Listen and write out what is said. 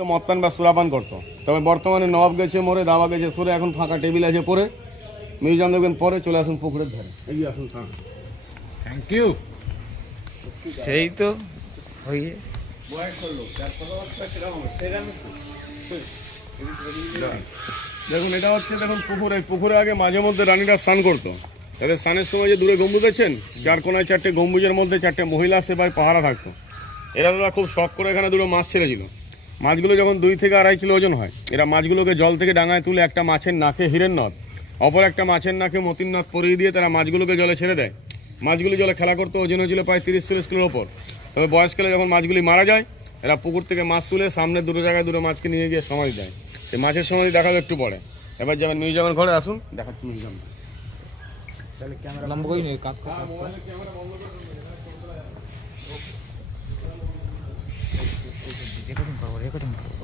তো মদপান বা সুরাপান করতো, তবে বর্তমানে নবাব গেছে মরে, দাবা গেছে সরে, এখন ফাঁকা টেবিল আছে পরে, মিউজিয়াম দেখবেন পরে। চলে আসুন পুকুরের ধারে, এগিয়ে আসুন স্যার। Thank you. সেই তো হয়ে দেখুন এটা হচ্ছে, দেখুন পুকুরে, পুকুরে আগে মাঝে মধ্যে রানীরা স্নান করতো। তাদের স্নানের সময় যে দূরে গম্বুজ দেখছেন, চার কোনায় চারটে গম্বুজের মধ্যে চারটে মহিলা সেবায় পাহারা থাকতো। এরা খুব শখ করে এখানে দুটো মাছ ছেড়েছিল। মাছগুলো যখন 2 থেকে 2.5 কিলো ওজন হয়, এরা মাছগুলোকে জল থেকে ডাঙায় তুলে একটা মাছের নাকে হীরের নথ, অপর একটা মাছের নাকে মতির নথ পরিয়ে দিয়ে তারা মাছগুলোকে জলে ছেড়ে দেয়। মাছগুলি জলে খেলা করতে ওজন হয়েছিল প্রায় 30-40 কিলোর ওপর। তবে বয়সকালে যখন মাছগুলি মারা যায়, এরা পুকুর থেকে মাছ তুলে সামনে দুটো জায়গায় দুটো মাছকে নিয়ে গিয়ে সমাধি দেয়। সেই মাছের সমাধি দেখাবে একটু পরে। এবার যাবেন মিউজিয়ামের ঘরে, আসুন দেখাচ্ছি মিউজিয়ামটা। লম্বা কই নেই কাক রেকর্ডিং করবো।